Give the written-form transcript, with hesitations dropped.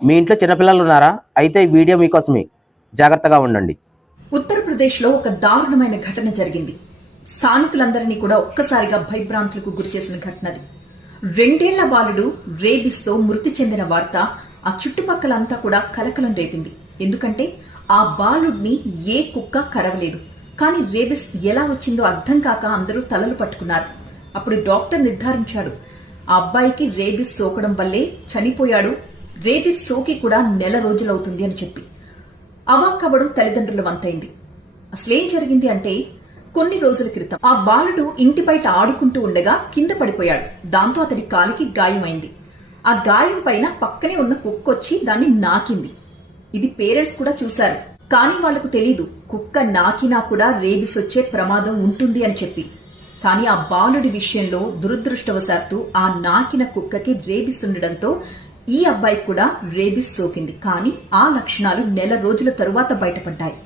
మీ ఇంట్లో చిన్నపిల్లలు ఉన్నారా? అయితే ఈ వీడియో మీకోసమే. జాగ్రత్తగా ఉండండి. ఉత్తరప్రదేశ్లో ఒక దారుణమైన ఘటన జరిగింది. స్థానికులందరినీ కూడా ఒక్కసారిగా భయభ్రాంతులకు గురిచేసిన ఘటనది. 2 ఏళ్ల బాలుడు రేబిస్తో మృతి చెందిన వార్త ఆ చుట్టుపక్కలంతా కూడా కలకలం రేపింది. ఎందుకంటే ఆ బాలుడిని ఏ కుక్క కరవలేదు. కానీ రేబిస్ ఎలా వచ్చిందో అర్థం కాక అందరూ తలలు పట్టుకున్నారు. అప్పుడు డాక్టర్ నిర్ధారించాడు, ఆ అబ్బాయికి రేబిస్ సోకడం వల్లే చనిపోయాడు, రేబిస్ సోకి కూడా 1 నెల రోజులవుతుంది అని చెప్పి. అవాక్కవ్వడం తల్లిదండ్రుల వంతైంది. అసలేం జరిగింది అంటే, కొన్ని రోజుల క్రితం ఆ బాలుడు ఇంటి బయట ఆడుకుంటూ ఉండగా కింద పడిపోయాడు. దాంతో అతడి కాలికి గాయమైంది. ఆ గాయం పైన పక్కనే ఉన్న కుక్కొచ్చి దాన్ని నాకింది. ఇది పేరెంట్స్ కూడా చూశారు. కానీ వాళ్లకు తెలీదు, కుక్క నాకినా కూడా రేబిస్ వచ్చే ప్రమాదం ఉంటుంది అని చెప్పి. కానీ ఆ బాలుడి విషయంలో దురదృష్టవశాత్తు ఆ నాకిన కుక్కకి రేబిస్ ఉండడంతో ఈ అబ్బాయికి కూడా రేబిస్ సోకింది. కానీ ఆ లక్షణాలు 1 నెల రోజుల తరువాత బయటపడ్డాయి.